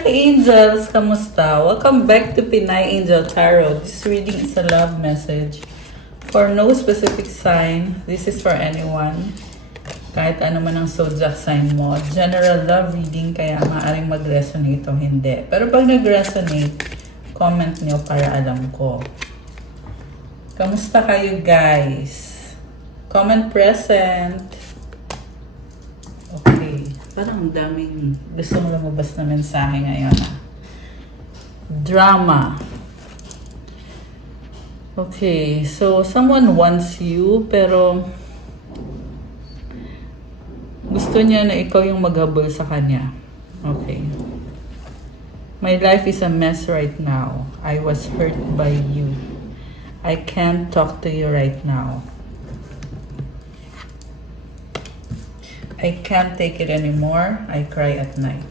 Earth Angels, kamusta? Welcome back to Pinay Angel Tarot. This reading is a love message. For no specific sign, this is for anyone. Kahit ano man ang zodiac sign mo. General love reading, kaya maaaring mag-resonate o hindi. Pero pag nag-resonate, comment nyo para alam ko. Kamusta kayo guys? Comment present. Okay. Parang ang daming gustong lumabas na mensahe ngayon. Drama. Okay, so someone wants you, pero gusto niya na ikaw yung maghabol sa kanya. Okay. My life is a mess right now. I was hurt by you. I can't talk to you right now. I can't take it anymore. I cry at night.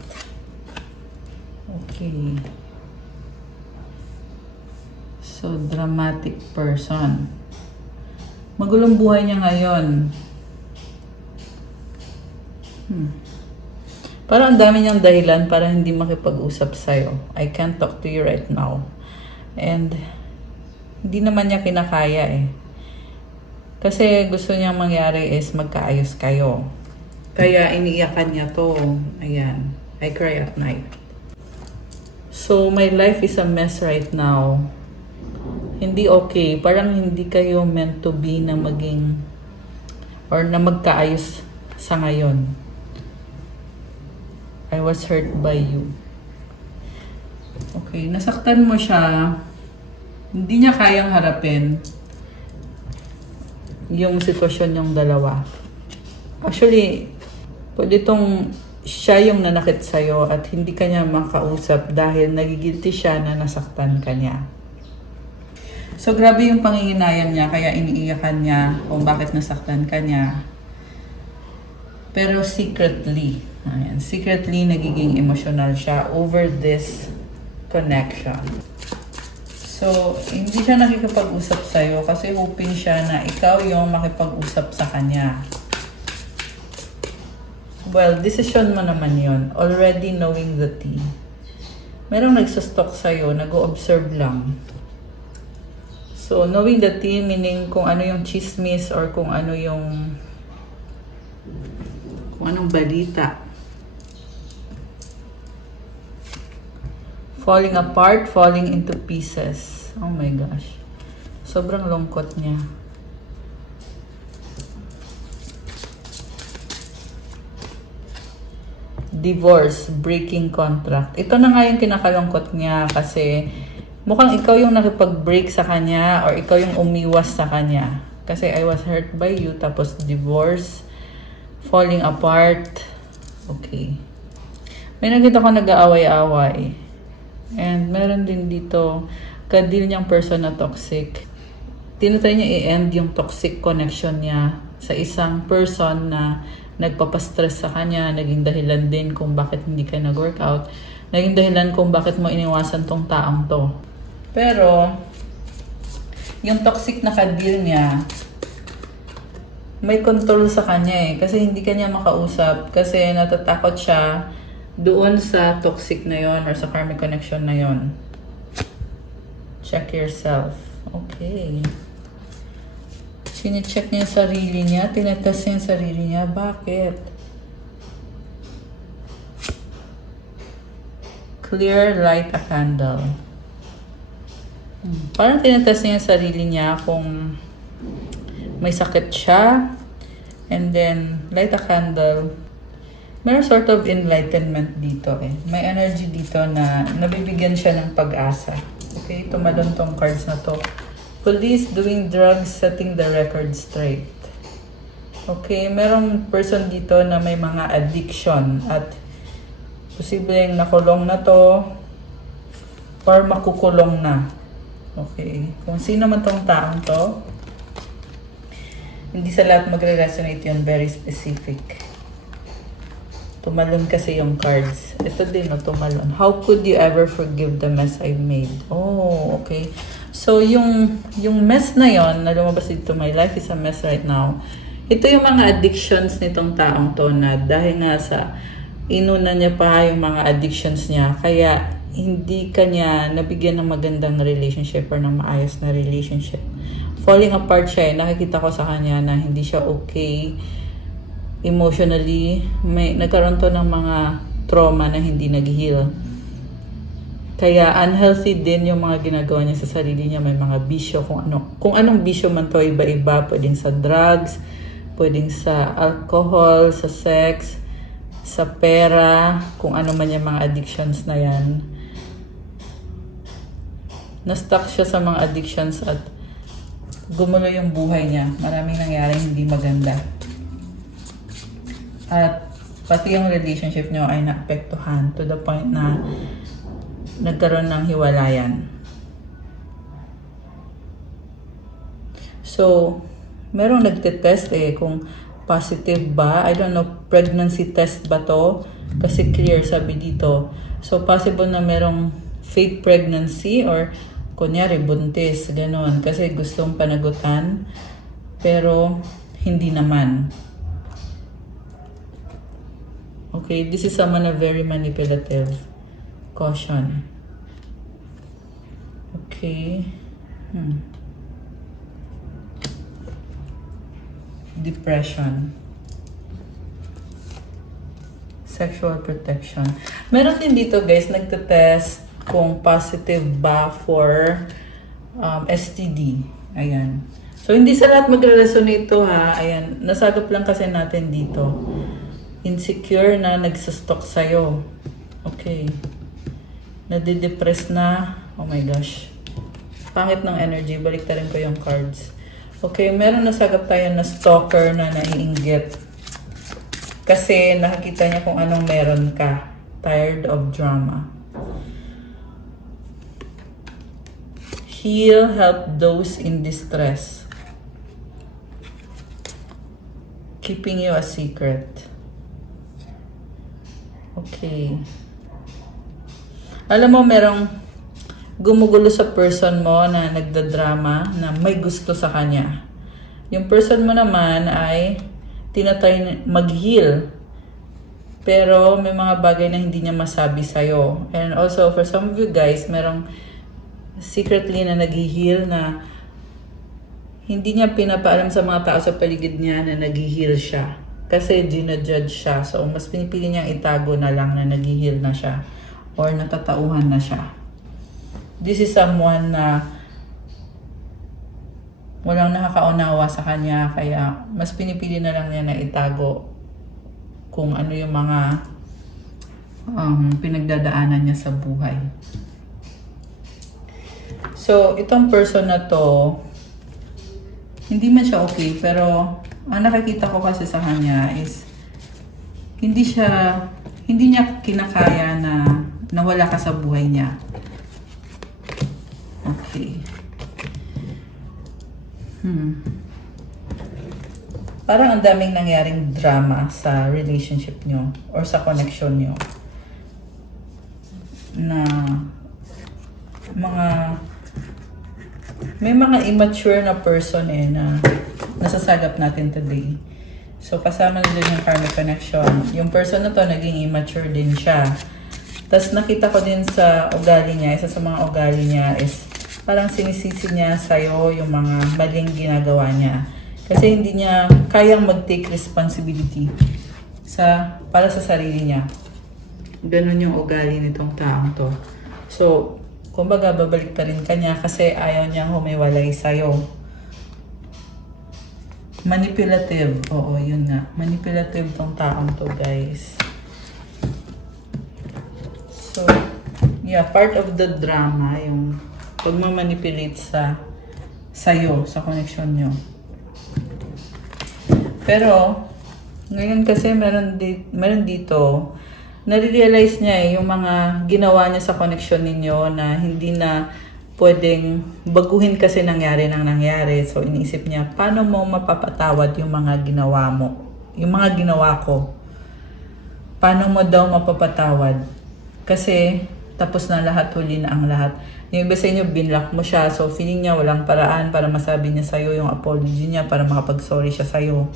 Okay. So, dramatic person. Magulong buhay niya ngayon. Parang ang dami niyang dahilan para hindi makipag-usap sa'yo. I can't talk to you right now. And, hindi naman niya kinakaya eh. Kasi gusto niyang mangyari is magkaayos kayo. Kaya iniiyakan niya to. Ayan. I cry at night. So, my life is a mess right now. Hindi okay. Parang hindi kayo meant to be na maging or na magkaayos sa ngayon. I was hurt by you. Okay. Nasaktan mo siya. Hindi niya kayang harapin yung sitwasyon yung dalawa. Actually, pwede itong siya yung nanakit sa'yo at hindi ka niya makausap dahil nagigilty siya na nasaktan ka niya. So, grabe yung panginginayam niya, kaya iniiyakan niya kung bakit nasaktan ka niya. Pero secretly, nagiging emotional siya over this connection. So, hindi siya nakikipag-usap sa'yo kasi hoping siya na ikaw yung makipag-usap sa kanya. Well, decision mo naman yon. Already knowing the tea. Merong nagsustok sa'yo, nag-o-observe lang. So, knowing the tea, meaning kung ano yung chismis or kung anong balita. Falling apart, falling into pieces. Oh my gosh. Sobrang lungkot niya. Divorce, breaking contract. Ito na nga yung kinakalungkot niya kasi mukhang ikaw yung nakipag-break sa kanya or ikaw yung umiwas sa kanya. Kasi I was hurt by you, tapos divorce, falling apart. Okay. May nakita ko nag-aaway-aaway. And meron din dito, kadil niyang person na toxic. Tinatry niya i-end yung toxic connection niya sa isang person na nagpapastress sa kanya, naging dahilan din kung bakit hindi ka nag-workout, naging dahilan kung bakit mo iniwasan tong taong to. Pero, yung toxic na kadil niya, may control sa kanya eh, kasi hindi kanya makausap, kasi natatakot siya doon sa toxic na yon or sa karmic connection na yon. Check yourself. Okay. Sine-check niya yung sarili niya, tinatest niya yung sarili niya. Bakit? Clear, light a candle. Parang tinatest niya yung sarili niya kung may sakit siya. And then, light a candle. May sort of enlightenment dito eh. May energy dito na nabibigyan siya ng pag-asa. Okay, tumalon tong cards na to. Police doing drugs, setting the record straight. Okay, merong person dito na may mga addiction at posibleng nakulong na to or makukulong na. Okay, kung sino man tong taong to, hindi sa lahat magre-resonate yun, very specific. Tumalon kasi yung cards. Ito din, no, tumalon. How could you ever forgive the mess I made? Oh, okay. So, yung mess na yon na lumabas dito, my life is a mess right now. Ito yung mga addictions nitong taong to na dahil nga sa inuna niya pa yung mga addictions niya. Kaya, hindi kanya nabigyan ng magandang relationship or ng maayos na relationship. Falling apart siya. Nakikita ko sa kanya na hindi siya okay emotionally. Nagkaroon to ng mga trauma na hindi nag-heal. Kaya unhealthy din yung mga ginagawa niya sa sarili niya. May mga bisyo, kung anong bisyo man to, iba-iba. Pwedeng sa drugs, pwedeng sa alcohol, sa sex, sa pera, kung ano man yung mga addictions na yan. Na-stuck siya sa mga addictions at gumulo yung buhay niya. Maraming nangyaring hindi maganda. At pati yung relationship niyo ay naapektuhan to the point na nagkaroon ng hiwalayan. So, merong nagtitest kung positive ba. I don't know, pregnancy test ba to? Kasi clear sabi dito. So, possible na merong fake pregnancy or kunyari buntis, gano'n. Kasi gustong panagutan, pero hindi naman. Okay, this is someone na very manipulative. Caution. Okay. Depression. Sexual protection. Meron din dito guys, nagtetest kung positive ba for STD. Ayan. So, hindi sa lahat magre-resonate ito ha. Ayan. Nasagap lang kasi natin dito. Insecure na nagsastock sa'yo. Okay. Nadidepress na. Oh my gosh. Pangit ng energy. Baliktarin ko yung cards. Okay, meron nasagap tayo na stalker na naiinggit. Kasi nakikita niya kung anong meron ka. Tired of drama. Heal, help those in distress. Keeping you a secret. Okay. Alam mo, merong gumugulo sa person mo na nagdadrama na may gusto sa kanya. Yung person mo naman ay tinatry mag-heal. Pero may mga bagay na hindi niya masabi sa'yo. And also, for some of you guys, merong secretly na nag-heal na hindi niya pinapaalam sa mga tao sa paligid niya na nag-heal siya. Kasi ginajudge siya. So, mas pinipili niyang itago na lang na nag-heal na siya. Or natatauhan na siya. This is someone na walang nakakaunawa sa kanya. Kaya, mas pinipili na lang niya na itago kung ano yung mga pinagdadaanan niya sa buhay. So, itong person na to, hindi man siya okay, pero ang nakikita ko kasi sa kanya is hindi niya kinakaya na nawala ka sa buhay niya. Okay. Parang ang daming nangyaring drama sa relationship nyo or sa connection nyo. Na may mga immature na person na nasasagap natin today. So, kasama na din yung karmic connection. Yung person na to, naging immature din siya. Tapos, nakita ko din sa ugali niya, isa sa mga ugali niya is parang sinisisi niya sa'yo yung mga maling ginagawa niya. Kasi hindi niya kayang mag-take responsibility para sa sarili niya. Ganun yung ugali nitong taong to. So, kumbaga, babalik pa rin kanya kasi ayaw niyang humiwalay sa'yo. Manipulative. Oo, yun nga. Manipulative tong taong to, guys. So, yeah, part of the drama, yung pagmamanipulate sa'yo, sa connection nyo. Pero, ngayon kasi meron dito, nare-realize niya yung mga ginawa niya sa connection ninyo na hindi na pwedeng baguhin kasi nangyari. So, iniisip niya, paano mo mapapatawad yung mga ginawa mo? Yung mga ginawa ko. Paano mo daw mapapatawad? Kasi, tapos na lahat, huli na ang lahat. Yung iba sa inyo, binlock mo siya. So, feeling niya walang paraan para masabi niya sa'yo yung apology niya para makapag-sorry siya sa'yo.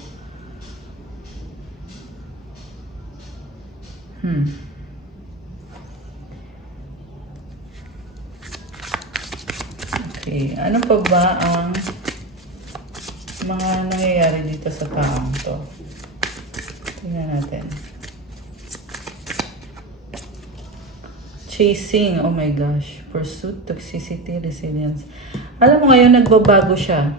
Okay, ano pa ba ang mga nangyayari dito sa taong to? Tingnan natin. Chasing, oh my gosh. Pursuit, toxicity, resilience. Alam mo ngayon, nagbabago siya.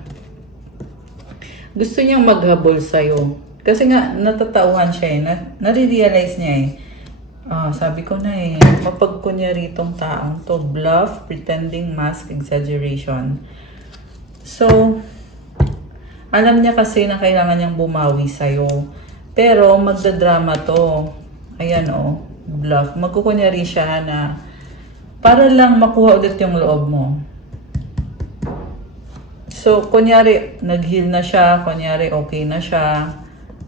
Gusto niyang maghabol sa'yo. Kasi nga, natatauhan siya eh. Nare-realize niya eh. Sabi ko na eh, mapagkunyari itong taong to. Bluff, pretending, mask, exaggeration. So, alam niya kasi na kailangan niyang bumawi sa'yo. Pero, magdadrama to. Ayan oh, bluff. Magkukunyari siya na para lang makuha ulit yung loob mo. So, kunyari, nag-heal na siya. Kunyari, okay na siya.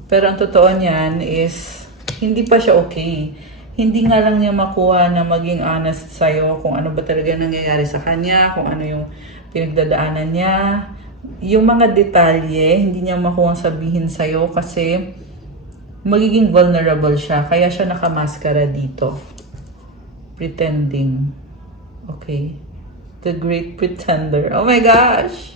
Pero ang totoo niyan is, hindi pa siya okay. Hindi nga lang niya makuha na maging honest sa'yo kung ano ba talaga nangyayari sa kanya, kung ano yung pinagdadaanan niya. Yung mga detalye, hindi niya makuha sabihin sa'yo kasi magiging vulnerable siya. Kaya siya nakamaskara dito. Pretending. Okay. The Great Pretender. Oh my gosh!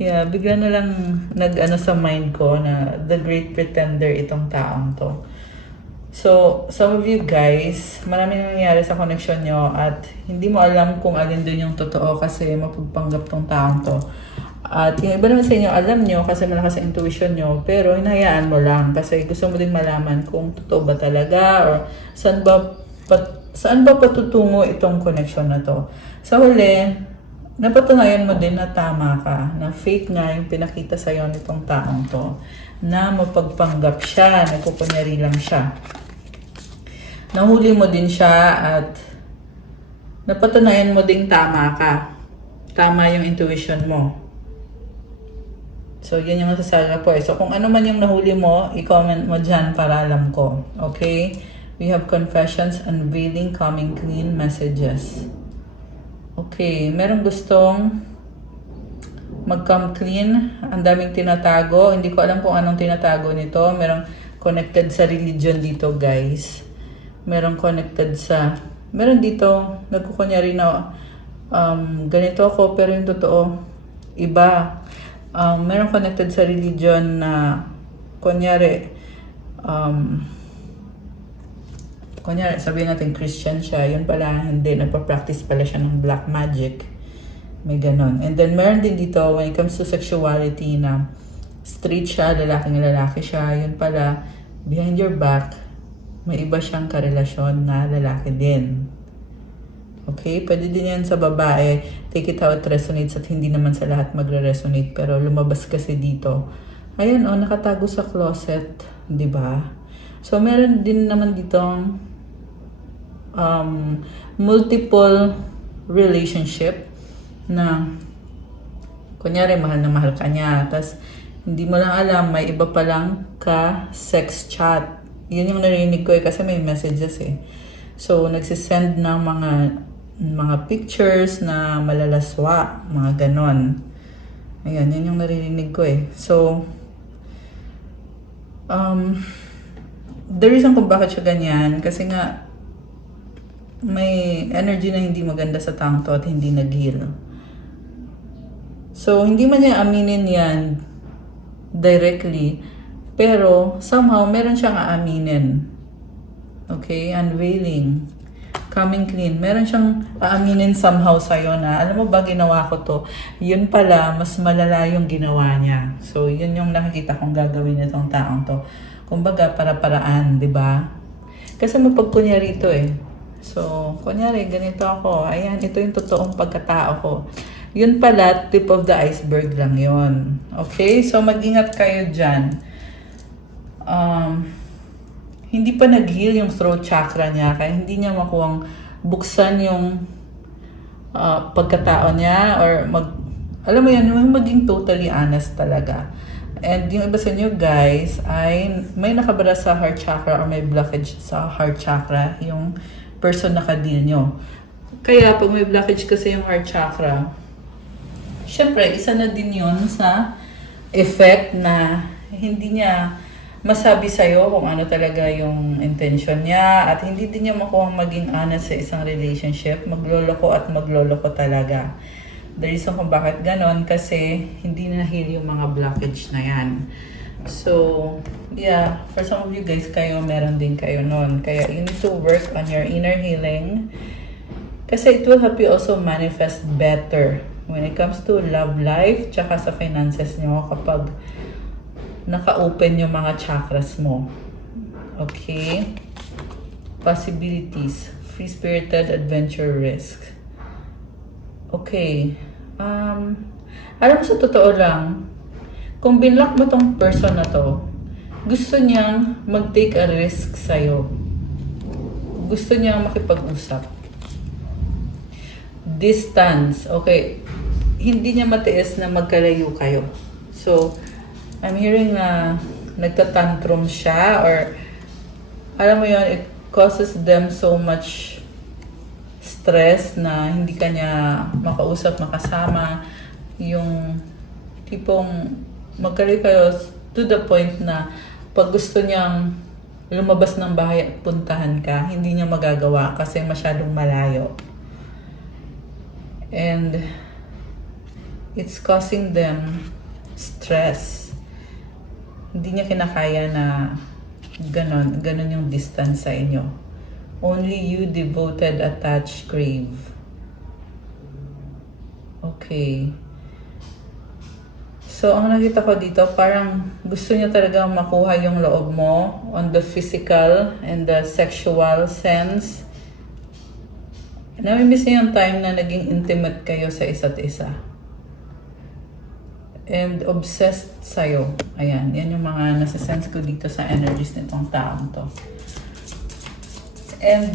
Yeah, bigla na lang nag-ano sa mind ko na The Great Pretender itong taong to. So, some of you guys, maraming nangyayari sa connection nyo at hindi mo alam kung alin dun yung totoo kasi mapagpanggap tong taong to. At yung iba naman sa inyo, alam nyo kasi malakas ang intuition nyo, pero hinahayaan mo lang kasi gusto mo din malaman kung totoo ba talaga or saan ba patutungo itong connection na to. Sa huli, napatunayan mo din na tama ka, na fake nga yung pinakita sa'yo nitong taong to, na mapagpanggap siya, nagkukunyari lang siya. Nahuli mo din siya at napatunayan mo din tama ka. Tama yung intuition mo. So, yun yung masasabi po eh. So, kung ano man yung nahuli mo, i-comment mo dyan para alam ko. Okay? We have confessions, unveiling, coming clean, messages. Okay, merong gustong mag-come clean. Ang daming tinatago. Hindi ko alam kung anong tinatago nito. Merong connected sa religion dito, guys. Merong connected sa... Meron dito, nagkukunyari na ganito ako, pero yung totoo, iba. Meron connected sa religion na kunyari, sabihin natin Christian siya, yun pala hindi, nagpa-practice pala siya ng black magic. May ganon. And then meron din dito, when it comes to sexuality na straight siya, lalaki siya, yun pala, behind your back, may iba siyang karelasyon na lalaki din. Okay? Pwede din yan sa babae. Take it how it resonates at hindi naman sa lahat magre-resonate. Pero lumabas kasi dito. Ayan, nakatago sa closet. Diba? So, meron din naman ditong multiple relationship na kunyari, mahal na mahal ka niya. Tapos, hindi mo lang alam, may iba palang ka-sex chat. Yun yung narinig ko kasi may messages eh. So, nagsisend ng mga pictures na malalaswa, mga ganon. Ayan, yun yung naririnig ko eh. So, the reason kung bakit siya ganyan, kasi nga, may energy na hindi maganda sa taong to at hindi nag-heal. So, hindi man niya aminin yan directly, pero somehow, meron siyang aaminin. Okay? Unveiling. Coming clean. Meron siyang aaminin somehow sa'yo na, alam mo ba, ginawa ko to. Yun pala, mas malala yung ginawa niya. So, yun yung nakikita kong gagawin nitong taong to. Kumbaga, para-paraan, di ba? Kasi mapagkunyari ito eh. So, kunyari, ganito ako. Ayan, ito yung totoong pagkatao ko. Yun pala, tip of the iceberg lang yun. Okay? So, mag-ingat kayo dyan. Hindi pa nag-heal yung throat chakra niya, kaya hindi niya makuwang buksan yung pagkatao niya or alam mo yan, maging totally honest talaga. And yung iba sa inyo guys ay may nakabara sa heart chakra or may blockage sa heart chakra yung person na ka-deal nyo. Kaya pag may blockage kasi yung heart chakra, syempre isa na din yun sa effect na hindi niya masabi sa'yo kung ano talaga yung intention niya at hindi din niya makuha maging honest sa isang relationship. Magloloko at magloloko talaga. The reason kung bakit ganon kasi hindi na heal yung mga blockage na yan. So, yeah, for some of you guys, kayo, meron din kayo nun. Kaya you need to work on your inner healing kasi it will help you also manifest better when it comes to love life tsaka sa finances nyo kapag naka-open yung mga chakras mo. Okay? Possibilities. Free-spirited adventure risk. Okay. Alam mo sa totoo lang, kung binlock mo tong person na to, gusto niyang mag-take a risk sa'yo. Gusto niyang makipag-usap. Distance. Okay. Hindi niya matiis na magkalayo kayo. So, I'm hearing na nagtatantrum siya or alam mo yon, it causes them so much stress na hindi kanya makausap, makasama. Yung tipong magkalayo kayo to the point na pag gusto niyang lumabas ng bahay at puntahan ka, hindi niya magagawa kasi masyadong malayo. And it's causing them stress. Hindi niya kinakaya na ganon yung distance sa inyo. Only you, devoted, attached, crave. Okay. So, ang nakita ko dito, parang gusto niya talaga makuha yung loob mo on the physical and the sexual sense. Namimiss niya yung time na naging intimate kayo sa isa't isa. And obsessed sa'yo. Ayan, yan yung mga nasa-sense ko dito sa energies nitong taong to. And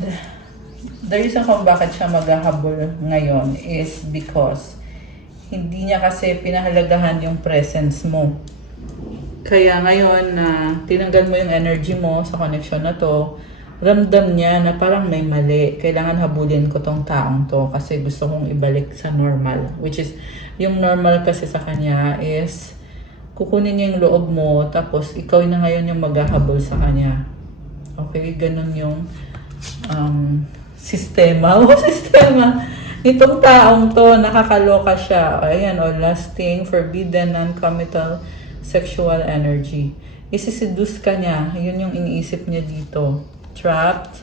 the reason kung bakit siya maghahabol ngayon is because hindi niya kasi pinahalagahan yung presence mo. Kaya ngayon na tinanggal mo yung energy mo sa connection na to, ramdam niya na parang may mali. Kailangan habulin ko tong taong to kasi gusto kong ibalik sa normal. Which is, yung normal kasi sa kanya is kukunin niya yung loob mo tapos ikaw na ngayon yung maghahabol sa kanya. Okay? Ganun yung sistema. Sistema. Itong taong to, nakakaloka siya. Ayan, lasting, forbidden, non-committal sexual energy. Isiseduce ka niya. Yun yung iniisip niya dito. Trapped.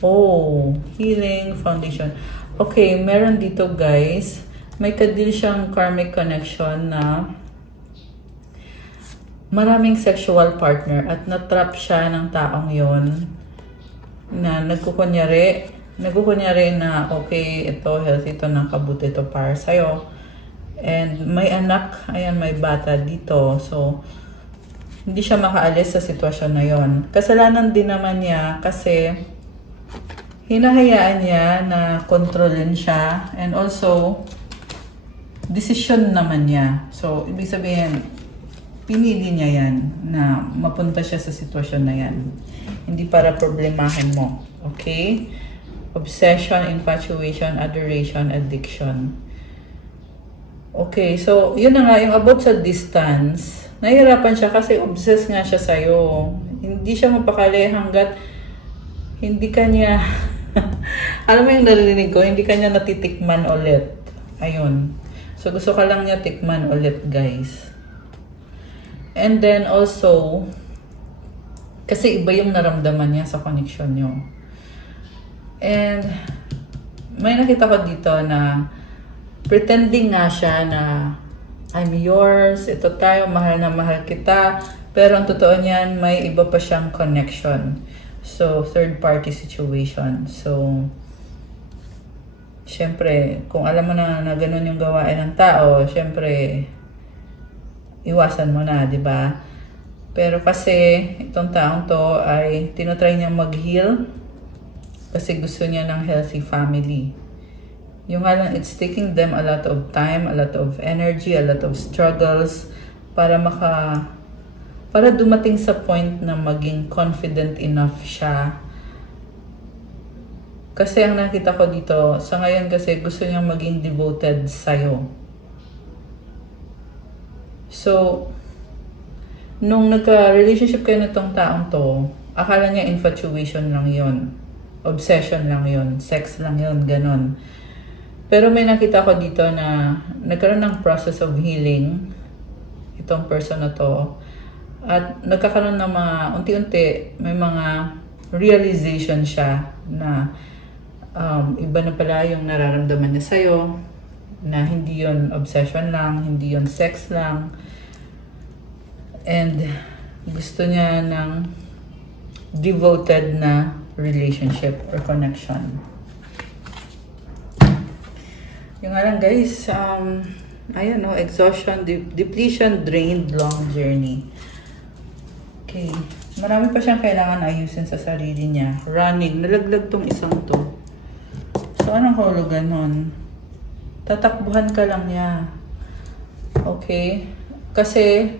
Oh, healing foundation. Okay, meron dito guys. May kadil siyang karmic connection na maraming sexual partner at natrap siya ng taong yon na nagkukunyari na okay, ito, healthy ito, nakabuti ito para sa'yo. And may anak, ayan, may bata dito. So, hindi siya makaalis sa sitwasyon na yon. Kasalanan din naman niya kasi hinahayaan niya na kontrolin siya and also decision naman niya. So, ibig sabihin, pinili niya yan na mapunta siya sa sitwasyon na yan. Hindi para problemahin mo. Okay? Obsession, infatuation, adoration, addiction. Okay, so yun na nga, yung about sa distance, nahihirapan siya kasi obsessed nga siya sa'yo. Hindi siya mapakali hanggat hindi kanya, alam mo yung narinig ko, hindi kanya natitikman ulit. Ayun. So gusto ka lang niya tikman ulit, guys. And then also, kasi iba yung naramdaman niya sa connection nyo. And may nakita ko dito na pretending nga siya na I'm yours, ito tayo, mahal na mahal kita. Pero ang totoo niyan, may iba pa siyang connection. So, third party situation. So, syempre, kung alam mo na ganun yung gawain ng tao, syempre, iwasan mo na, di ba? Pero kasi, itong taong to ay tinatry niyang mag-heal kasi gusto niya ng healthy family. Yung nga lang, it's taking them a lot of time, a lot of energy, a lot of struggles para dumating sa point na maging confident enough siya. Kasi ang nakita ko dito, sa ngayon kasi gusto niyang maging devoted sa'yo. So, nung nagka-relationship kayo na tong taong to, akala niya infatuation lang yon, obsession lang yon, sex lang yon, ganon. Pero may nakita ko dito na nagkaroon ng process of healing itong person na to. At nagkakaroon ng mga, unti-unti, may mga realization siya na iba na pala yung nararamdaman niya sa'yo, na hindi yon obsession lang, hindi yon sex lang. And gusto niya ng devoted na relationship or connection. Yung nga lang guys, ayan no, exhaustion, depletion, drained, long journey. Okay, marami pa siyang kailangan ayusin sa sarili niya. Running, nalaglag tong isang to. So anong kahulugan nun? Tatakbuhan ka lang niya. Okay? Kasi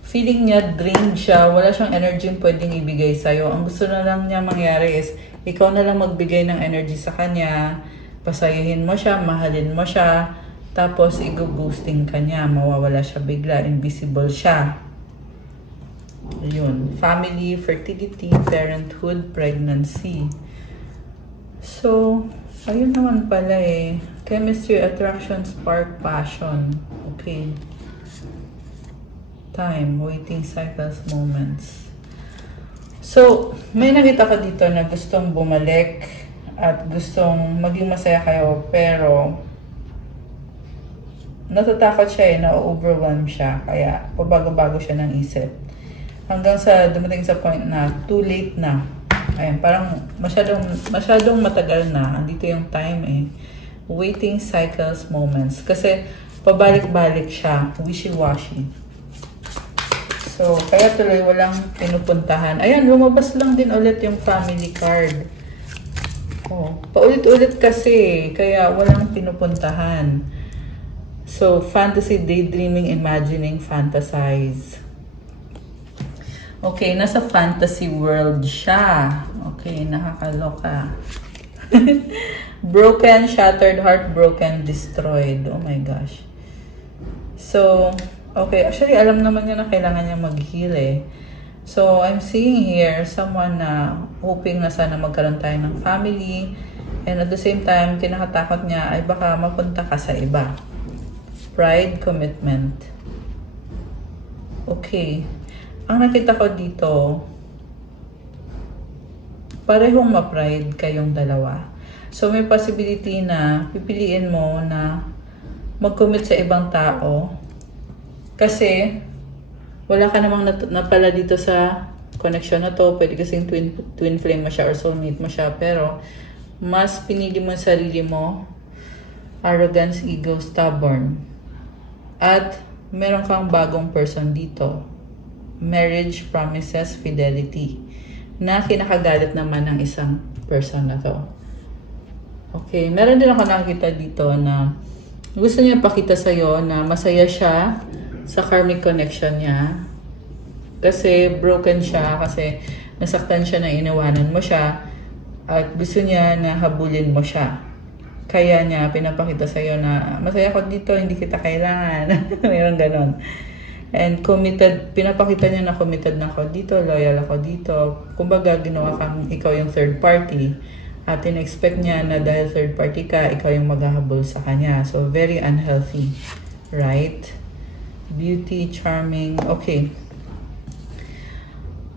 feeling niya drained siya, wala siyang energy yung pwedeng ibigay sa'yo. Ang gusto na lang niya mangyari is, ikaw na lang magbigay ng energy sa kanya, pasayahin mo siya, mahalin mo siya, tapos i-boosting ka niya, mawawala siya bigla, invisible siya. Ayun, family, fertility, parenthood, pregnancy. So, ayun naman pala eh. Chemistry, attraction, spark, passion. Okay. Time, waiting cycles, moments. So, may nakita ko dito na gustong bumalik at gustong maging masaya kayo, pero natatakot siya eh, na-overwhelm siya, kaya pabago-bago siya ng isip. Hanggang sa dumating sa point na too late na. Ayan, parang masyadong matagal na. Andito yung time eh. Waiting cycles, moments. Kasi pabalik-balik siya, wishy-washy. So, kaya tuloy walang pinupuntahan. Ayan, lumabas lang din ulit yung family card. Oh, paulit-ulit kasi, kaya walang pinupuntahan. So, fantasy, daydreaming, imagining, fantasize. Okay, nasa fantasy world siya. Okay, nakakaloka. Broken, shattered, heartbroken, destroyed. Oh my gosh. So, okay, actually alam naman niya na kailangan niya mag-heal eh. So, I'm seeing here someone na hoping na sana magkaroon tayo ng family, and at the same time, kinakatakot niya ay baka mapunta ka sa iba. Pride, commitment. Okay. Ang nakita ko dito, parehong ma-pride kayong dalawa. So, may possibility na pipiliin mo na mag-commit sa ibang tao kasi wala ka namang napala dito sa connection na to. Pwede kasing twin flame mo siya or soulmate mo siya. Pero, mas pinili mo sarili mo. Arrogance, ego, stubborn. At, meron kang bagong person dito. Marriage, promises, fidelity. Na kinakagalit naman ng isang person na to. Okay, meron din ako nakikita dito na gusto niya pakita sa'yo na masaya siya sa karmic connection niya. Kasi broken siya, kasi nasaktan siya na iniwanan mo siya. At gusto niya na habulin mo siya. Kaya niya pinapakita sa'yo na masaya ko dito, hindi kita kailangan. Mayroon ganon. And committed, pinapakita niya na committed na ako dito, loyal ako dito. Kumbaga, ginawa kang ikaw yung third party. At in-expect niya na dahil third party ka, ikaw yung maghahabol sa kanya. So, very unhealthy. Right? Beauty, charming. Okay.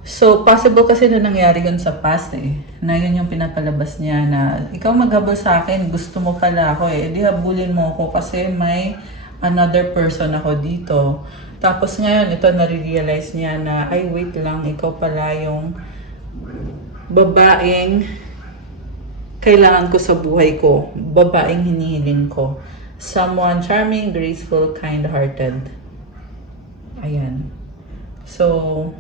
So, possible kasi na nangyari yun sa past eh. Na yun yung pinapalabas niya na, ikaw maghabol sa akin, gusto mo pala ako eh. Di habulin mo ako kasi may another person ako dito. Tapos ngayon, ito nare-realize niya na, ay wait lang, ikaw pala yung babaeng kailangan ko sa buhay ko. Babaeng hinihiling ko. Someone charming, graceful, kind-hearted. Ayan. So,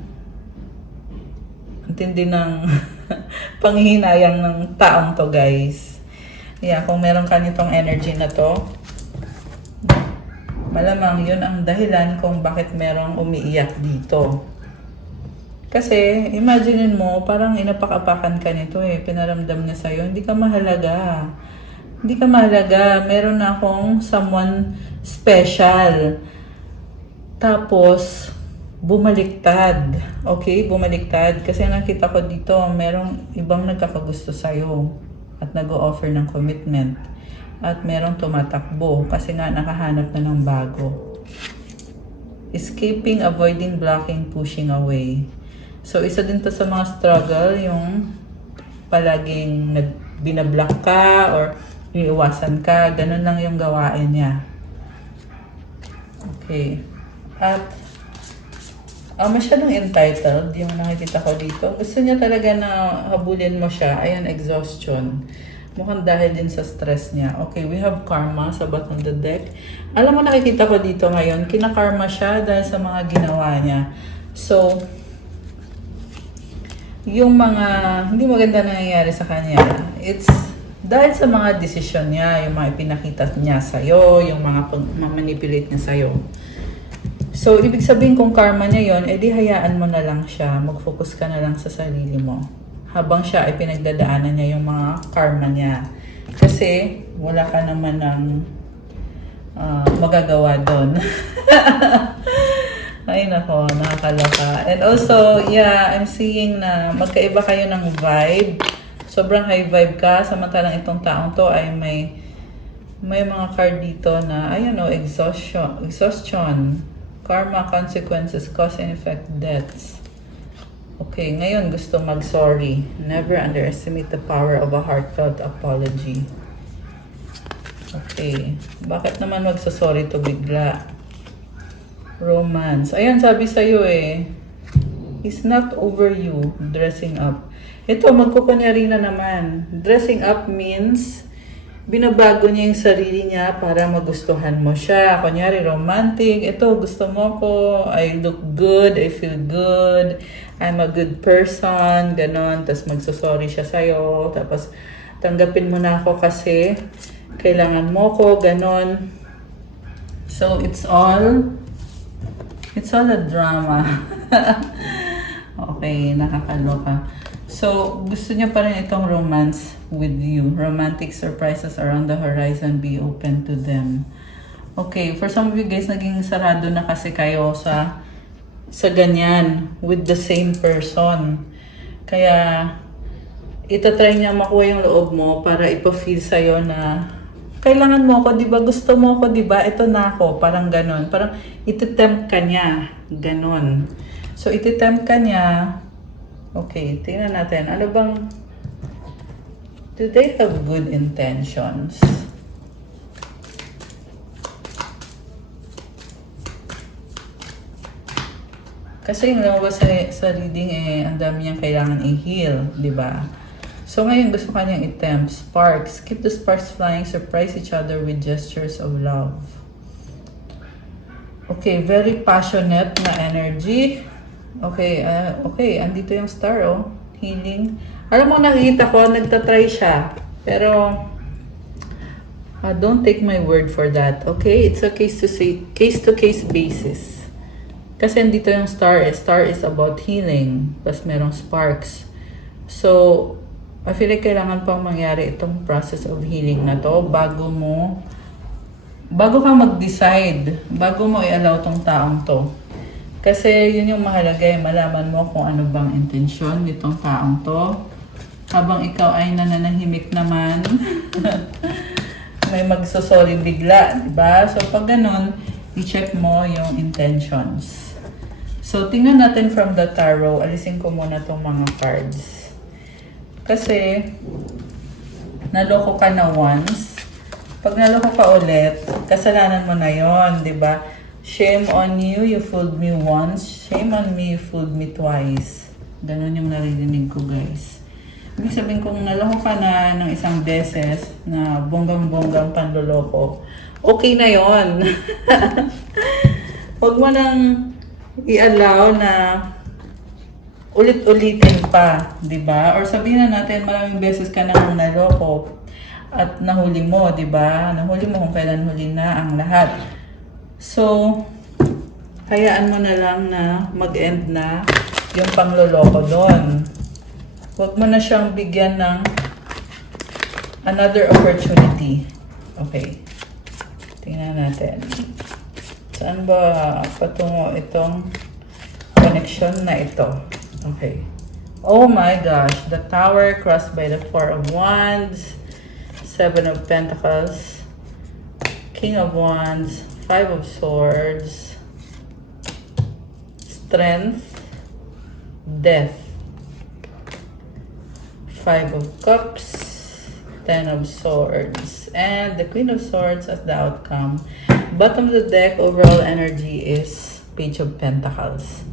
antindi ng panghihinayang ng taong to, guys. Yeah, kung meron ka nitong energy na to, malamang yun ang dahilan kung bakit merong umiiyak dito. Kasi, imaginein mo, parang inapak-apakan ka nito eh. Pinaramdam niya sa'yo, hindi ka mahalaga. Hindi ka mahalaga. Meron na akong someone special. Tapos, bumaliktad. Okay, bumaliktad. Kasi nakita ko dito, merong ibang nagkakagusto sa'yo at nag-o-offer ng commitment. At merong tumatakbo kasi nga nakahanap na ng bago. Escaping, avoiding, blocking, pushing away. So, isa din to sa mga struggle, yung palaging binablock ka or iiwasan ka. Ganun lang yung gawain niya. Okay. At masyadong entitled yung nakikita ko dito. Gusto niya talaga na habulin mo siya. Ayan, exhaustion. Mukhang dahil din sa stress niya. Okay, we have karma sa bottom of the deck. Alam mo, nakikita ko dito ngayon, kinakarma siya dahil sa mga ginawa niya. So, yung mga hindi maganda na nangyayari sa kanya, it's dahil sa mga desisyon niya, yung mga ipinakita niya sa'yo, yung mga manipulate niya sa'yo. So, ibig sabihin kung karma niya yon, edi hayaan mo na lang siya. Mag-focus ka na lang sa sarili mo. Habang siya ay pinagdadaanan niya yung mga karma niya. Kasi, wala ka naman ng magagawa doon. Ay nako, nakakaloka. And also, yeah, I'm seeing na magkaiba kayo ng vibe. Sobrang high vibe ka. Samantalang itong taong to ay may mga card dito na, ayun o, exhaustion. Karma, consequences, cause and effect, deaths. Okay, ngayon gusto mag-sorry. Never underestimate the power of a heartfelt apology. Okay, bakit naman magsasorry to bigla? Romance. Ayan, sabi sa'yo eh. It's not over you dressing up. Ito, magkukunyari na naman. Dressing up means binabago niya yung sarili niya para magustuhan mo siya. Kunyari, romantic. Ito, gusto mo ko. I look good. I feel good. I'm a good person. Ganon. Tapos magsasorry siya sa'yo. Tapos tanggapin mo na ako kasi kailangan mo ko. Ganon. So, it's all a drama. Okay, nakakaloka. So, gusto niya pa rin itong romance with you. Romantic surprises around the horizon. Be open to them. Okay, for some of you guys, naging sarado na kasi kayo sa ganyan with the same person. Kaya, itatry niya makuha yung loob mo para ipa-feel sa'yo na kailangan mo ako, di ba? Gusto mo ako, di ba? Ito na ako. Parang ganon. Parang ititempt ka niya. Ganon. So, ititempt ka niya. Okay, tingnan natin. Ano bang... Do they have good intentions? Kasi yung lumabas sa reading eh, ang dami niyang kailangan i-heal, di ba? So ngayon gusto kanyang i-tempt. Sparks. Keep the sparks flying. Surprise each other with gestures of love. Okay, very passionate na energy. Okay, okay, andito yung star, oh. Healing. Alam mo, nakikita ko, nagtatry siya. Pero, don't take my word for that, okay? It's a case-to-case basis. Kasi andito yung star. Star is about healing. Plus merong sparks. So, I feel like kailangan pang mangyari itong process of healing na to bago ka mag-decide, bago mo i-allow tong taong to. Kasi yun yung mahalaga eh, malaman mo kung ano bang intensyon nitong taong to. Habang ikaw ay nananahimik naman, may magsosorry bigla, diba? So pag ganun, i-check mo yung intentions. So tingnan natin from the tarot, alisin ko muna tong mga cards. Kasi, naloko ka na once. Pag naloko ka ulit, kasalanan mo na yon, diba? Shame on you, you fooled me once. Shame on me, you fooled me twice. Ganon yung naririnig ko, guys. Ibig sabihin kung naloko ka na ng isang beses na bonggang-bonggang panloloko, okay na yon. Huwag mo nang i-allow na ulit-ulitin pa, di ba? Or sabihin na natin, maraming beses ka nang naloko at nahuli mo, di ba? Nahuli mo kung kailan huli na ang lahat. So, hayaan mo na lang na mag-end na yung pangloloko doon. Huwag mo na siyang bigyan ng another opportunity. Okay. Tingnan natin. Saan ba patungo itong connection na ito. Okay. Oh my gosh, the Tower crossed by the Four of Wands, Seven of Pentacles, King of Wands, Five of Swords, Strength, Death, Five of Cups, Ten of Swords, and the Queen of Swords as the outcome. Bottom of the deck, overall energy is Page of Pentacles.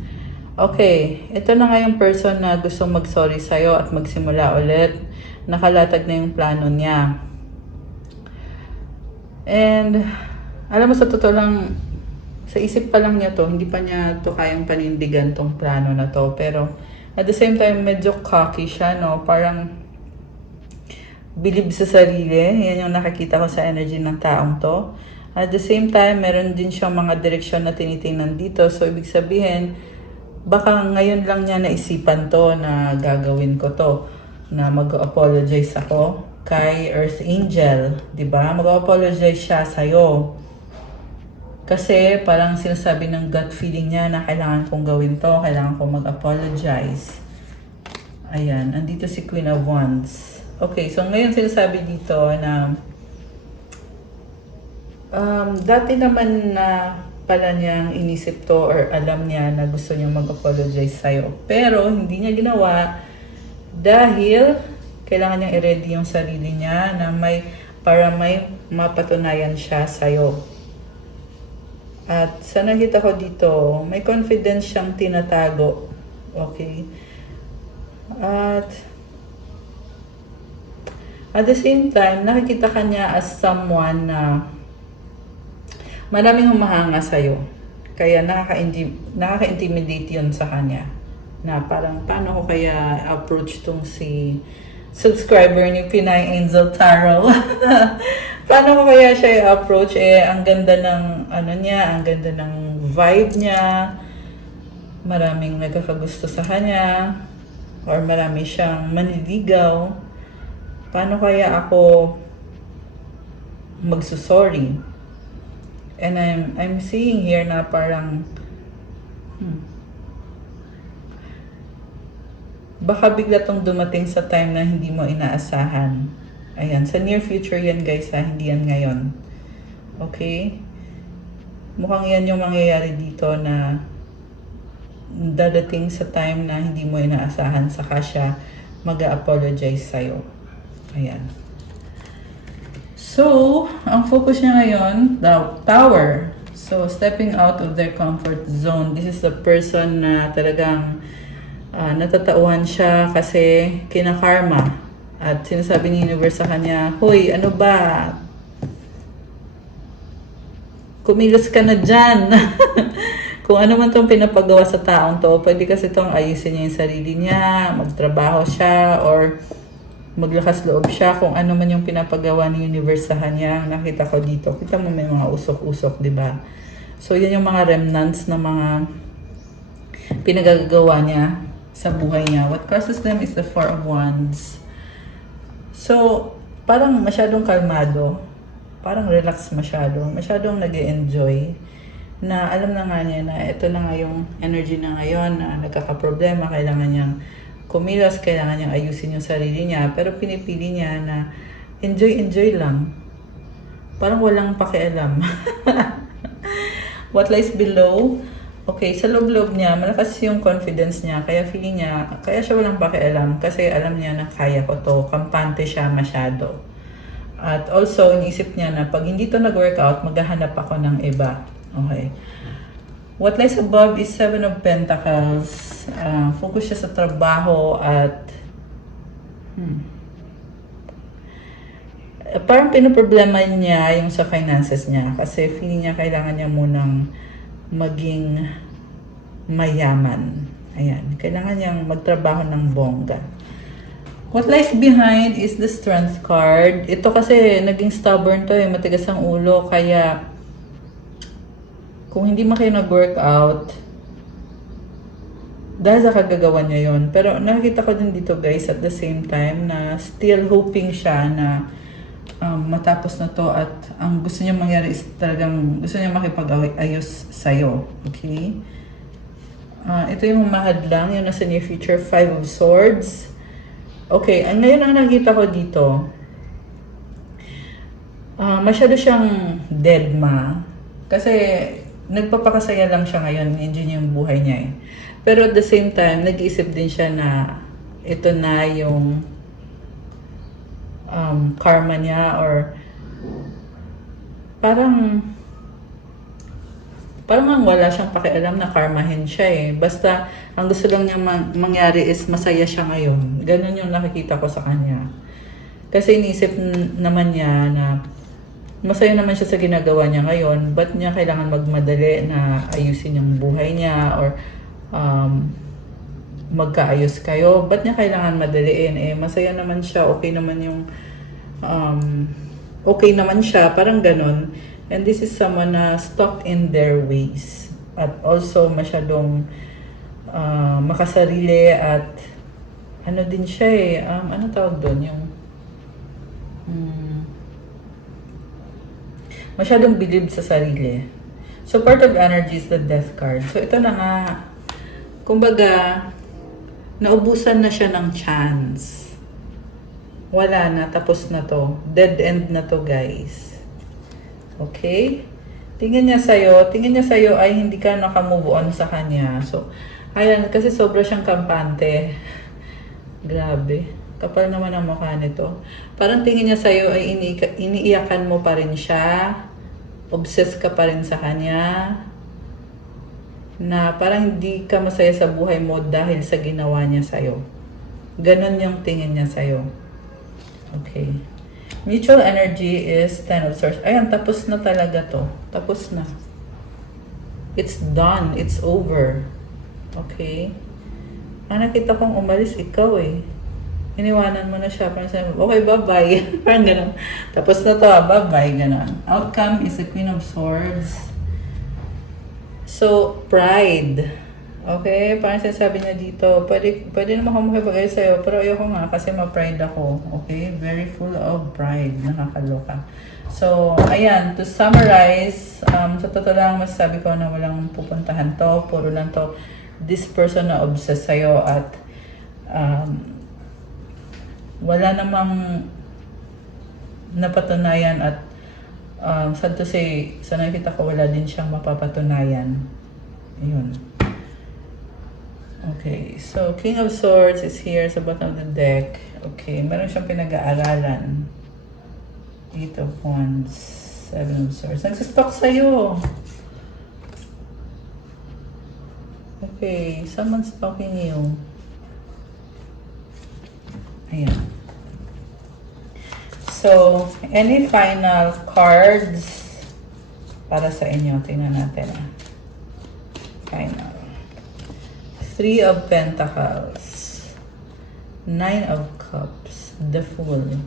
Okay, ito na nga yung person na gusto mag-sorry sa'yo at magsimula ulit. Nakalatag na yung plano niya. And, alam mo, sa totoo lang, sa isip pa lang niya to, hindi pa niya to kayang panindigan tong plano na to. Pero, at the same time, medyo cocky siya, no? Parang, bilib sa sarili. Yan yung nakikita ko sa energy ng taong to. At the same time, meron din siyang mga direksyon na tinitingnan dito. So, ibig sabihin, baka ngayon lang niya naisipan to na gagawin ko to. Na mag-apologize ako kay Earth Angel. Diba? Mag-apologize siya sa'yo. Kasi parang sinasabi ng gut feeling niya na kailangan kong gawin to. Kailangan kong mag-apologize. Ayan. Andito si Queen of Wands. Okay. So, ngayon sinasabi dito na dati naman na pala niyang inisip to or alam niya na gusto niyang mag-apologize sa'yo. Pero hindi niya ginawa dahil kailangan niyang i-ready yung sarili niya na para may mapatunayan siya sa'yo. At sa nakita ko dito, may confidence siyang tinatago. Okay? At the same time, nakikita ka niya as someone na maraming humahanga sa'yo. Kaya nakaka-intimidate yun sa kanya. Na parang, paano ko kaya approach tong si subscriber ni Pinay Angel Tarot? Paano ko kaya siya i-approach? Ang ganda ng, ang ganda ng vibe niya. Maraming nagkakagusto sa kanya. Or marami siyang manliligaw. Paano kaya ako magsusorry? And I'm seeing here na parang baka bigla tong dumating sa time na hindi mo inaasahan. Ayan, sa near future yan guys ha, hindi yan ngayon. Okay? Mukhang yan yung mangyayari dito na dadating sa time na hindi mo inaasahan saka siya mag-apologize sa'yo. Ayan. So, ang focus niya ngayon, the Tower. So, stepping out of their comfort zone. This is the person na talagang natatauhan siya kasi kinakarma. At sinasabi ni Universe sa kanya, hoy, ano ba? Kumilos ka na dyan. Kung ano man itong pinapagawa sa taong to, pwede kasi itong ayusin niya yung sarili niya, magtrabaho siya, or maglakas loob siya kung ano man yung pinapagawa ni Universe sa kanya. Nakita ko dito. Kita mo may mga usok-usok, di ba? So, yan yung mga remnants na mga pinagagawa niya sa buhay niya. What crosses them is the Four of Wands. So, parang masyadong kalmado. Parang relax masyado. Masyadong nag-e-enjoy. Na alam na nga niya na ito na nga yung energy na ngayon na nagkakaproblema. Kailangan niyang kumilos, kailangan niyang ayusin yung sarili niya, pero pinipili niya na enjoy lang. Parang walang pakialam. What lies below? Okay, sa loob-loob niya, malakas yung confidence niya, kaya feeling niya, kaya siya walang pakialam, kasi alam niya na kaya ko to, kampante siya masyado. At also, iniisip niya na pag hindi to nag-workout, maghahanap ako ng iba. Okay. What lies above is Seven of Pentacles. Focus siya sa trabaho at parang pinoproblema niya yung sa finances niya kasi feeling niya kailangan niya munang maging mayaman. Ayan. Kailangan niyang magtrabaho ng bongga. What lies behind is the Strength card. Ito kasi naging stubborn to matigas ang ulo kaya kung hindi man kayo nag-workout, dahil sa kagagawa niya yon. Pero nakikita ko din dito guys at the same time na still hoping siya na matapos na to at ang gusto niya mangyari is talagang gusto niya makipag-ayos sa'yo. Okay? Ito yung mahadlang, yung nasa near future, Five of Swords. Okay, ngayon ang nakita ko dito, masyado siyang deadma. Kasi nagpapakasaya lang siya ngayon, enjoy yung buhay niya eh. Pero at the same time, nag-iisip din siya na ito na yung karma niya, or parang ang wala siyang pakialam na karmahin siya eh. Basta, ang gusto lang niya mangyari is masaya siya ngayon. Ganun yung nakikita ko sa kanya. Kasi iniisip naman niya na masaya naman siya sa ginagawa niya ngayon. Ba't niya kailangan magmadali na ayusin yung buhay niya or magkaayos kayo? Ba't niya kailangan madaliin? Eh, masaya naman siya. Okay naman yung okay naman siya. Parang ganun. And this is someone na stuck in their ways. At also masyadong makasarili at ano din siya eh. Ano tawag doon? Yung masyadong believe sa sarili. So part of energy is the death card. So ito na nga. Kumbaga, naubusan na siya ng chance. Wala na. Tapos na to. Dead end na to, guys. Okay? Tingin niya sa'yo ay hindi ka naka-move on sa kanya. So, ayan, kasi sobra siyang kampante. Grabe. Kapal naman ang mukha nito. Parang tingin niya sa'yo ay iniiyakan mo pa rin siya. Obsessed ka pa rin sa kanya. Na parang hindi ka masaya sa buhay mo dahil sa ginawa niya sa'yo. Ganon yung tingin niya sa'yo. Okay. Mutual energy is Ten of Swords. Ayan, tapos na talaga to. Tapos na. It's done. It's over. Okay? Nakita kong umalis, ikaw eh. Iniwanan mo na siya. Parang sabi mo, okay, bye-bye. Parang gano'n. Tapos na to, bye-bye. Gano'n. Outcome is the Queen of Swords. So, pride. Okay? Parang sinasabi niya dito, pwede naman ako makipag-ayos sa'yo, pero ayoko nga kasi ma-pride ako. Okay? Very full of pride. Nakakaloka. So, ayan. To summarize, sa totoo lang, masasabi ko na walang pupuntahan to. Puro lang to. This person na obsessed sa'yo at wala namang napatunayan at sad to say, sa nakita ko, wala din siyang mapapatunayan. Ayun. Okay, so King of Swords is here sa bottom of the deck. Okay, meron siyang pinag-aaralan. Eight of Wands, Seven of Swords. Nagsistalk sa'yo. Okay, someone's stalking you. Ayan. So, any final cards para sa inyo? Tingnan natin. Final. Three of Pentacles, Nine of Cups, the Fool.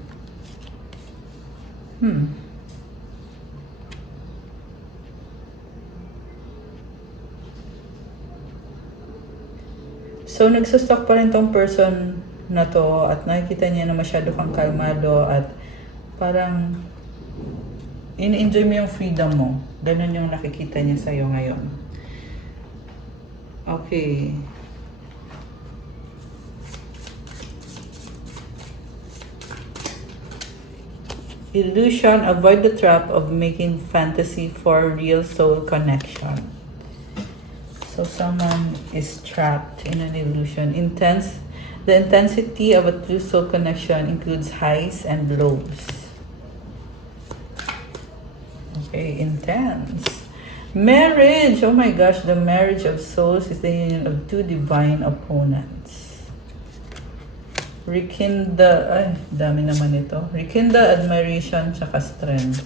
So, nagsustalk pa rin tong person na to at nakikita niya na masyado kang kalmado at parang in-enjoy mo yung freedom mo. Ganun yung nakikita niya sa'yo ngayon. Okay. Illusion, avoid the trap of making fantasy for real soul connection. So someone is trapped in an illusion. The intensity of a true soul connection includes highs and lows. Okay, intense. Marriage! Oh my gosh, the marriage of souls is the union of two divine opponents. Rekindle, ay, dami naman ito. Rekindle admiration tsaka strength.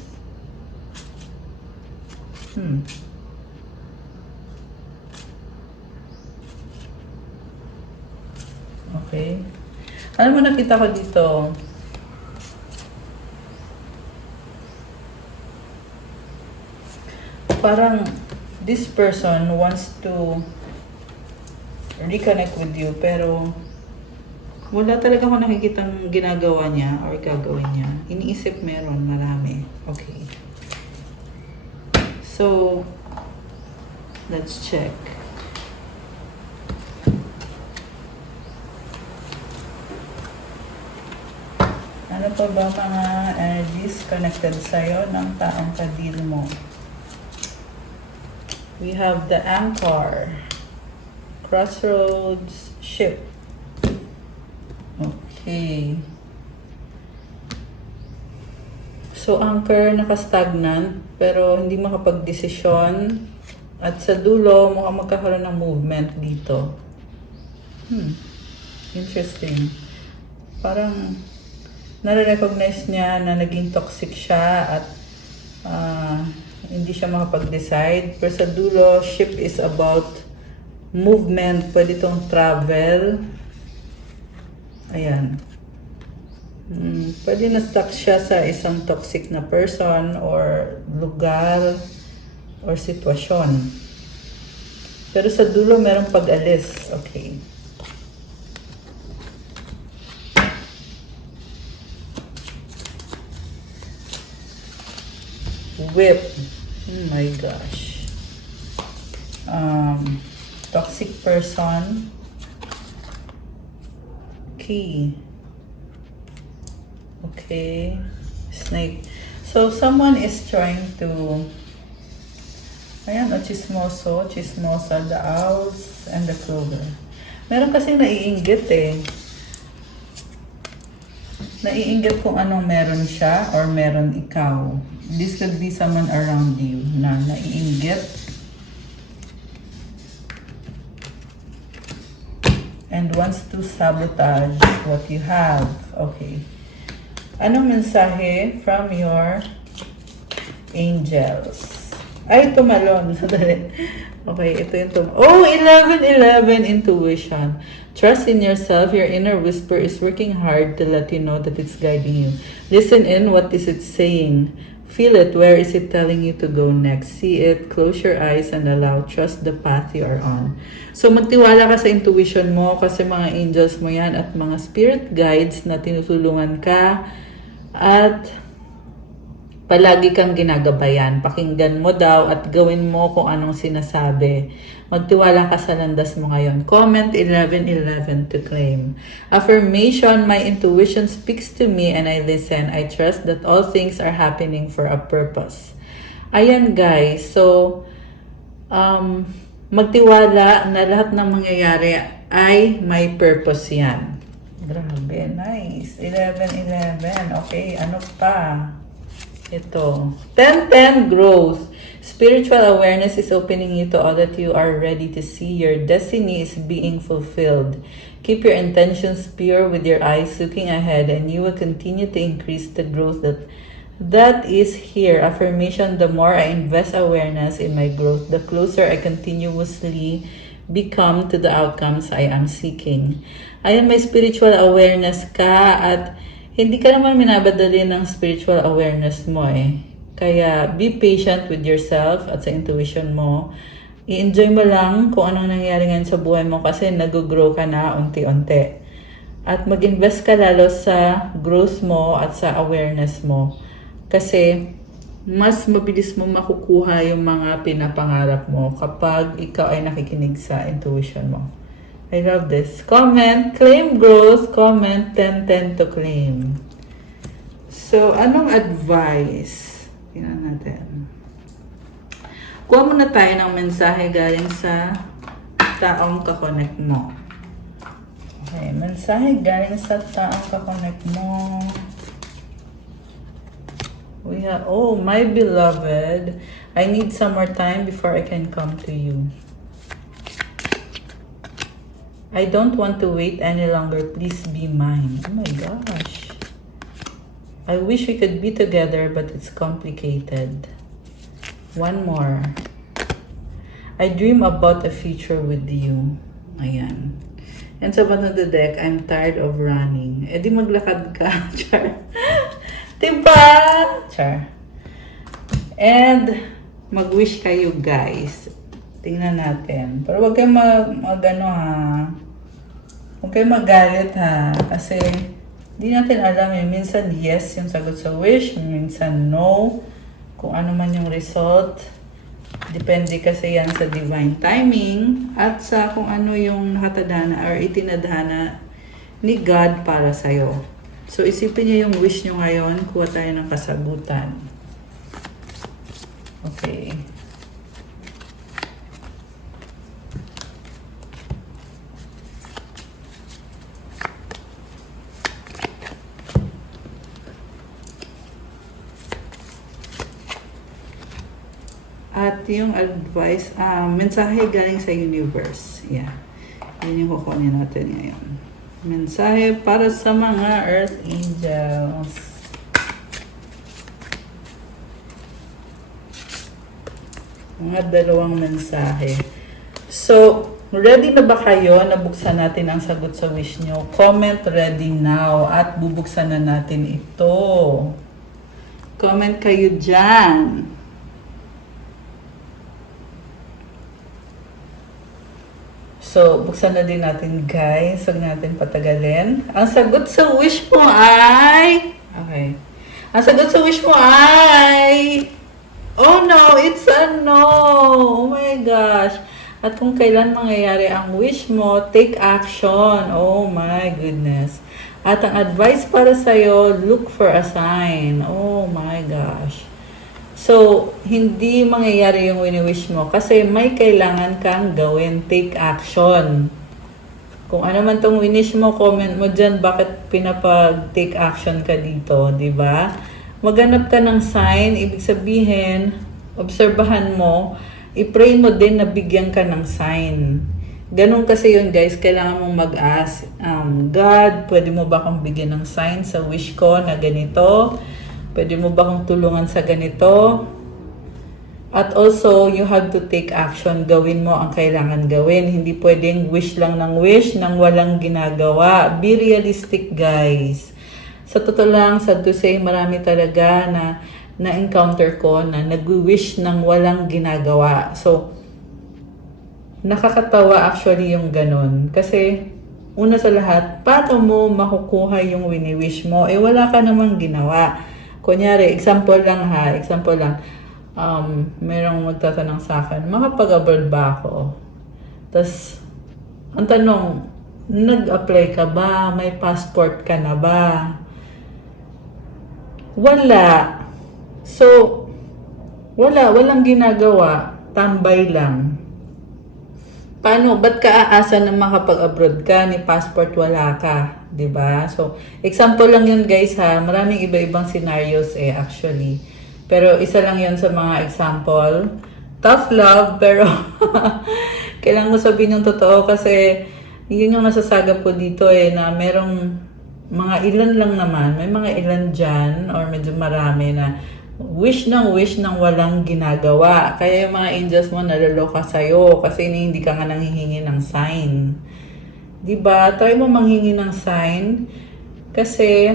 Okay. Alam mo, nakita ko dito, parang this person wants to reconnect with you, pero wala talaga ako nakikitang ginagawa niya or gagawin niya. Iniisip meron, marami. Okay. So, let's check. Ano pa ba mga energies connected sa'yo ng taong ka-deal mo? We have the Anchor, Crossroads, Ship. Okay. So, Anchor, naka-stagnant, pero hindi makapag-desisyon. At sa dulo, mukhang magkakaroon ng movement dito. Interesting. Parang nare-recognize niya na naging toxic siya at hindi siya makapag-decide. Pero sa dulo, ship is about movement. Pwede itong travel. Ayan. Pwede na-stuck siya sa isang toxic na person or lugar or sitwasyon. Pero sa dulo, merong pag-alis. Okay. Whip. Oh my gosh. Toxic person. Key. Okay. Snake. So, someone is trying to... Ayan, chismoso. Chismosa, the owls, and the clover. Meron kasi naiinggit eh. Naiinggit kung anong meron siya or meron ikaw. This could be someone around you na naiinggit and wants to sabotage what you have. Okay. Anong mensahe from your angels? Ay, tumalon. Okay, ito yung Oh, 11-11 intuition. Trust in yourself. Your inner whisper is working hard to let you know that it's guiding you. Listen in. What is it saying? Feel it. Where is it telling you to go next? See it. Close your eyes and allow. Trust the path you are on. So, magtiwala ka sa intuition mo kasi mga angels mo yan at mga spirit guides na tinutulungan ka at palagi kang ginagabayan. Pakinggan mo daw at gawin mo kung anong sinasabi. Magtiwala ka sa landas mo ngayon. Comment 11-11 to claim. Affirmation, my intuition speaks to me and I listen. I trust that all things are happening for a purpose. Ayan guys, so magtiwala na lahat ng mangyayari ay may purpose yan. Grabe, nice. 11-11. Okay, ano pa? Ito. 10-10 growth. Spiritual awareness is opening you to all that you are ready to see. Your destiny is being fulfilled. Keep your intentions pure with your eyes looking ahead and you will continue to increase the growth that is here. Affirmation, the more I invest awareness in my growth, the closer I continuously become to the outcomes I am seeking. Ayan, may spiritual awareness ka at hindi ka naman minabadali ng spiritual awareness mo eh. Kaya be patient with yourself at sa intuition mo. I-enjoy mo lang kung anong nangyayari ngayon sa buhay mo kasi nag-grow ka na unti-unti. At mag-invest ka lalo sa growth mo at sa awareness mo. Kasi mas mabilis mo makukuha yung mga pinapangarap mo kapag ikaw ay nakikinig sa intuition mo. I love this. Comment, claim growth. Comment, 10-10 to claim. So, anong advice? Tingnan natin. Kuha muna tayo ng mensahe galing sa taong kakonect mo. Okay, mensahe galing sa taong kakonect mo. We have, oh, my beloved, I need some more time before I can come to you. I don't want to wait any longer. Please be mine. Oh my gosh. I wish we could be together, but it's complicated. One more. I dream about a future with you. Ayan. And sa bottom of the deck, I'm tired of running. Eh di maglakad ka, Char. Diba? Char. And mag-wish kayo, guys. Tingnan natin. Pero huwag kayong mag-ano ha. Huwag kayong magalit ha. Kasi di natin alam eh. Minsan yes yung sagot sa wish. Minsan no. Kung ano man yung result. Depende kasi yan sa divine timing. At sa kung ano yung nakatadhana or itinadhana ni God para sa'yo. So, isipin niyo yung wish niyo ngayon. Kuha tayo ng kasagutan. Okay. At yung advice, mensahe galing sa universe. Yeah. Yun yung kukunin natin ngayon. Mensahe para sa mga Earth Angels. Mga dalawang mensahe. So, ready na ba kayo? Nabuksan natin ang sagot sa wish nyo. Comment ready now at bubuksan na natin ito. Comment kayo dyan. So, buksan na din natin guys. Huwag natin patagalin. Ang sagot sa wish mo ay... Okay. Ang sagot sa wish mo ay... Oh no! It's a no! Oh my gosh! At kung kailan mangyayari ang wish mo, take action. Oh my goodness. At ang advice para sa'yo, look for a sign. Oh my gosh. So, hindi mangyayari yung wini-wish mo kasi may kailangan kang gawin. Take action. Kung ano man tong winish mo, comment mo dyan bakit pinapag-take action ka dito, di ba? Maghanap ka ng sign, ibig sabihin, obserbahan mo, i-pray mo din na bigyan ka ng sign. Ganun kasi yun guys, kailangan mong mag-ask, God, pwede mo ba akong bigyan ng sign sa wish ko na ganito? Pwede mo ba akong tulungan sa ganito? At also, you have to take action. Gawin mo ang kailangan gawin. Hindi pwedeng wish lang ng wish nang walang ginagawa. Be realistic, guys. Sa totoo lang, sad to say, marami talaga na-encounter ko na nag-wish nang walang ginagawa. So, nakakatawa actually yung ganun. Kasi, una sa lahat, paano mo makukuha yung wini-wish mo? Eh, wala ka namang ginawa. Kunyari, example lang. Merong magtatanong sa akin, makapag-abroad ba ako? Tapos, ang tanong, nag-apply ka ba? May passport ka na ba? Wala. So, walang ginagawa. Tambay lang. Paano? Ba't ka aasa na makapag-abroad ka? Ni passport wala ka. Diba? So, example lang yun guys ha. Maraming iba-ibang scenarios actually. Pero isa lang yun sa mga example. Tough love, pero kailangan mo sabihin yung totoo kasi yun yung nasasagap ko dito na merong mga ilan lang naman. May mga ilan dyan or medyo marami na wish ng walang ginagawa. Kaya yung mga angels mo naloloka sa'yo kasi hindi ka nga nanghihingi ng sign. Diba? Try mo manghingi ng sign kasi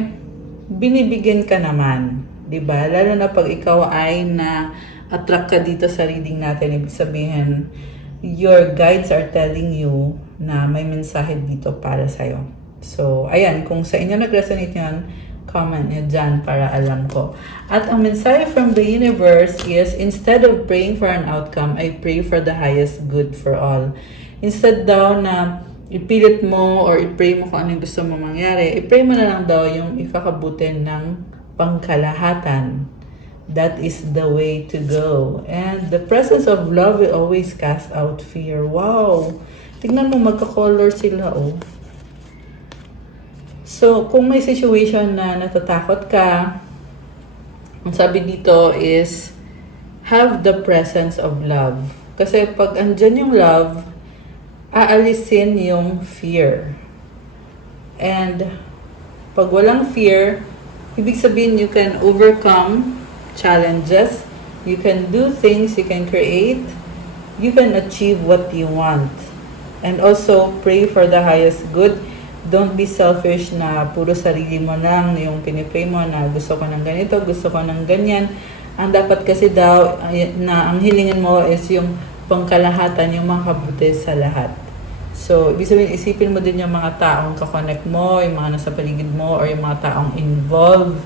binibigyan ka naman. Diba? Lalo na pag ikaw ay na-attract ka dito sa reading natin. Ibig sabihin, your guides are telling you na may mensahe dito para sa'yo. So, ayan. Kung sa inyo nag-resonate yan, comment nyo dyan para alam ko. At ang mensahe from the universe is, instead of praying for an outcome, I pray for the highest good for all. Instead daw na ipilit mo or i-pray mo kung ano yung gusto mo mangyari, i-pray mo na lang daw yung ikakabuti ng pangkalahatan. That is the way to go. And the presence of love will always cast out fear. Wow! Tignan mo, magka-color sila, oh. So, kung may situation na natatakot ka, ang sabi dito is, have the presence of love. Kasi pag andyan yung love, aalisin yung fear. And pag walang fear, ibig sabihin you can overcome challenges, you can do things, you can create, you can achieve what you want. And also, pray for the highest good. Don't be selfish na puro sarili mo lang yung pinipray mo na gusto ko ng ganito, gusto ko ng ganyan. Ang dapat kasi daw na ang hilingin mo is yung pangkalahatan, yung makabuti sa lahat. So, ibig sabihin, isipin mo din yung mga taong kakonect mo, yung mga nasa paligid mo, or yung mga taong involved,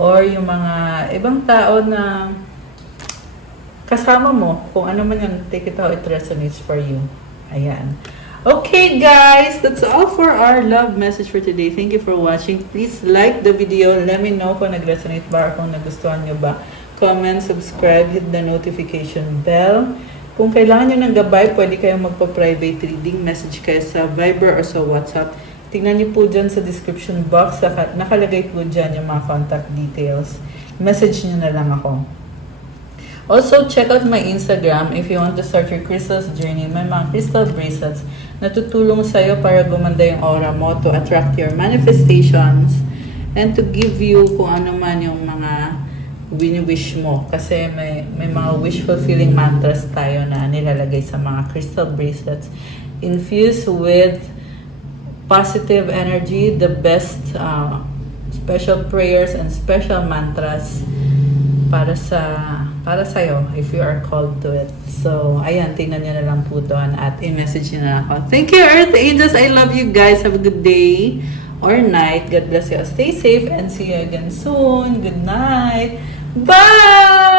or yung mga ibang tao na kasama mo, kung ano man yun, take it how it resonates for you. Ayan. Okay guys, that's all for our love message for today. Thank you for watching. Please like the video. Let me know kung nag-resonate ba or kung nagustuhan nyo ba. Comment, subscribe, hit the notification bell. Kung kailangan nyo ng gabay, pwede kayong magpa-private reading. Message kayo sa Viber or sa WhatsApp. Tingnan nyo po dyan sa description box. Nakalagay po dyan yung mga contact details. Message nyo na lang ako. Also, check out my Instagram if you want to start your crystals journey. May mga crystal bracelets na tutulong sa'yo para gumanda yung aura mo, to attract your manifestations, and to give you kung ano man yung mga wini-wish mo. Kasi may mga wish fulfilling mantras tayo na nilalagay sa mga crystal bracelets. Infused with positive energy, the best special prayers and special mantras para sa'yo if you are called to it. So, ayan, tingnan nyo na lang po doon at i-message nyo na ako. Thank you, Earth Angels. I love you guys. Have a good day or night. God bless you. Stay safe and see you again soon. Good night. Bye!